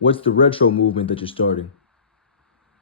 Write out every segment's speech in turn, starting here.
What's the retro movement that you're starting?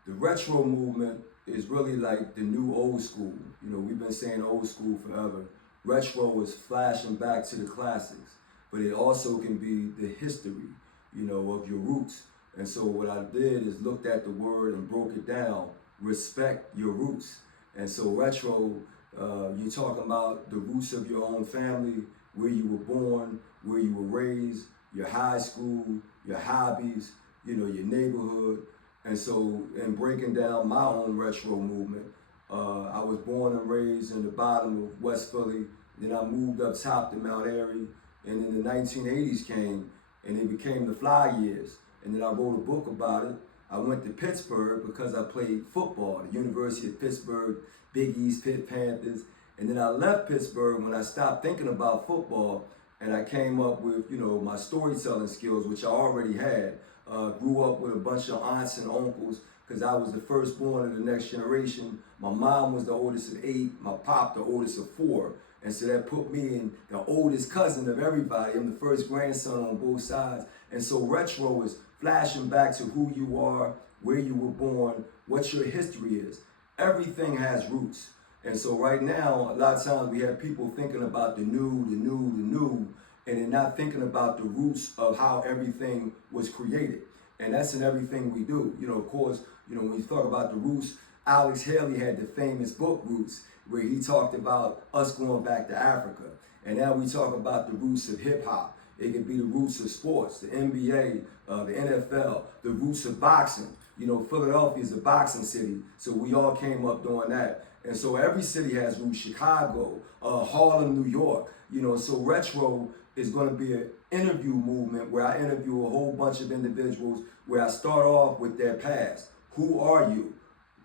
The retro movement is really like the new old school. You know, we've been saying old school forever. Retro is flashing back to the classics, but it also can be the history, you know, of your roots. And so what I did is looked at the word and broke it down. Respect your roots. And so retro, you're talking about the roots of your own family, where you were born, where you were raised, your high school, your hobbies, you know, your neighborhood. And so, in breaking down my own retro movement, I was born and raised in the bottom of West Philly. Then I moved up top to Mount Airy, and then the 1980s came, and it became the fly years. And then I wrote a book about it. I went to Pittsburgh because I played football, the University of Pittsburgh, Big East Pitt Panthers. And then I left Pittsburgh when I stopped thinking about football, and I came up with, you know, my storytelling skills, which I already had. Grew up with a bunch of aunts and uncles because I was the firstborn of the next generation. My mom was the oldest of 8, my pop the oldest of 4. And so that put me in the oldest cousin of everybody. I'm the first grandson on both sides. And so retro is flashing back to who you are, where you were born, what your history is. Everything has roots. And so right now, a lot of times we have people thinking about the new, and they're not thinking about the roots of how everything was created. And that's in everything we do. You know, of course, you know, when you talk about the roots, Alex Haley had the famous book Roots, where he talked about us going back to Africa. And now we talk about the roots of hip hop. It could be the roots of sports, the NBA, the NFL, the roots of boxing. You know, Philadelphia is a boxing city, so we all came up doing that. And so every city has roots. Chicago, Harlem, New York. You know, so retro is going to be an interview movement where I interview a whole bunch of individuals where I start off with their past. Who are you?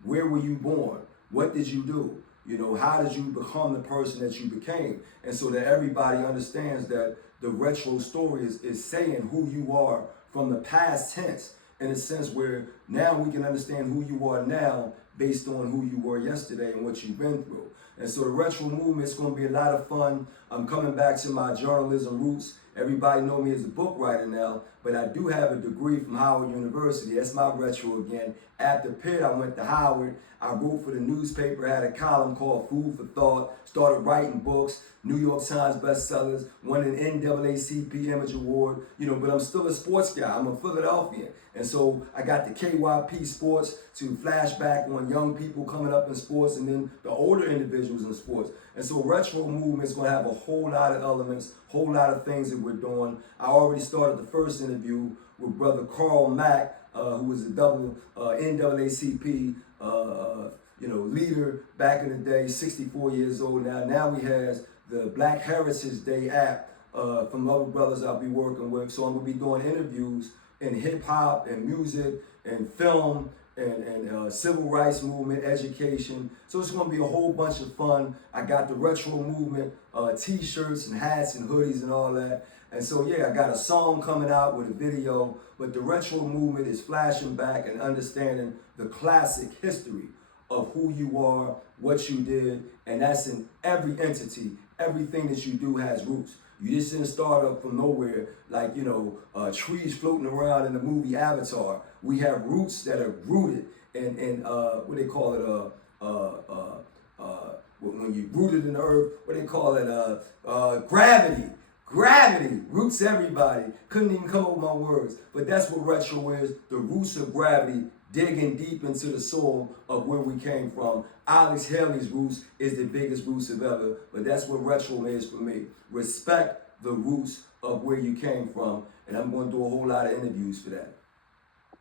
Where were you born? What did you do? You know, how did you become the person that you became? And so that everybody understands that the retro story is saying who you are from the past tense, in a sense where now we can understand who you are now based on who you were yesterday and what you've been through. And so the retro movement is going to be a lot of fun. I'm coming back to my journalism roots. Everybody know me as a book writer now, but I do have a degree from Howard University. That's my retro again. After Pitt, I went to Howard. I wrote for the newspaper, had a column called Food for Thought, started writing books, New York Times bestsellers, won an NAACP Image Award, you know, but I'm still a sports guy. I'm a Philadelphian. And so I got the KYP Sports to flash back on young people coming up in sports and then the older individuals in sports. And so retro movement is going to have a whole lot of elements, whole lot of things that we're doing. I already started the first interview with brother Carl Mack, who was a double NAACP you know, leader back in the day, 64 years old now. Now he has the Black Heritage Day app from other brothers I'll be working with. So I'm going to be doing interviews in hip hop and music and film and civil rights movement, education. So it's going to be a whole bunch of fun. I got the retro movement, t-shirts and hats and hoodies and all that. And so, yeah, I got a song coming out with a video, but the retro movement is flashing back and understanding the classic history of who you are, what you did, and that's in every entity. Everything that you do has roots. You just didn't start up from nowhere like, you know, trees floating around in the movie Avatar. We have roots that are rooted in what they call it, when you rooted in the earth, what they call it, gravity. Gravity roots everybody. Couldn't even come up with my words, but that's what retro is. The roots of gravity, digging deep into the soul of where we came from. Alex Haley's roots is the biggest roots of ever, but that's what retro is for me. Respect the roots of where you came from, and I'm going to do a whole lot of interviews for that.